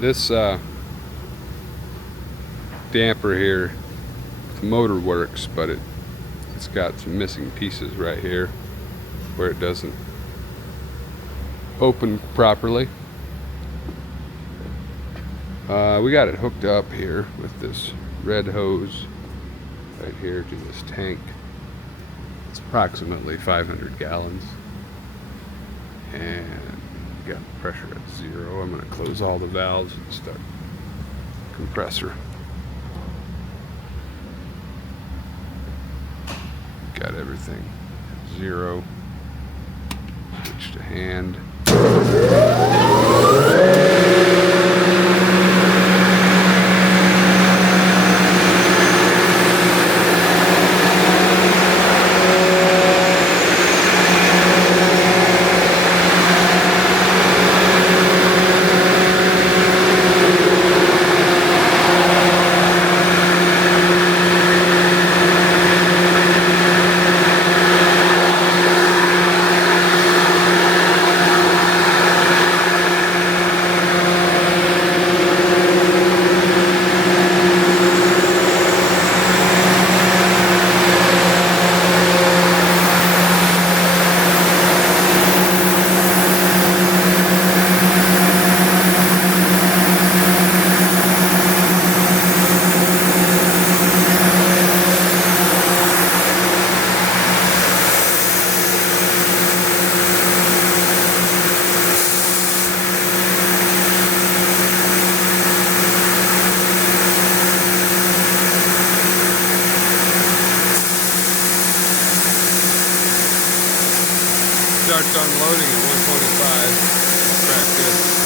This damper here, the motor works, but it's got some missing pieces right here where it doesn't open properly. We got it hooked up here with this red hose right here to this tank. It's approximately 500 gallons. And got pressure at 0. I'm going to close all the valves and start compressor. Got everything at 0. Switch to hand. Starts unloading at 125. Crack this.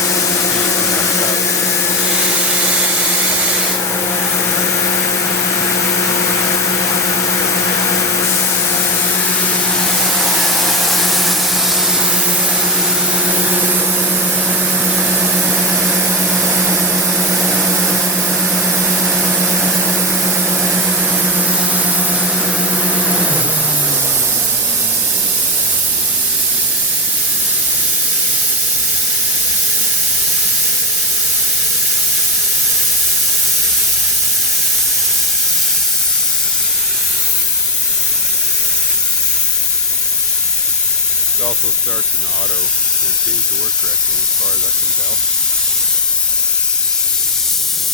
It also starts in auto, and it seems to work correctly as far as I can tell.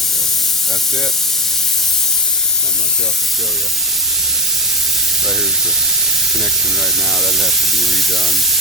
So that's it. Not much else to show you. Right here's the connection right now. That has to be redone.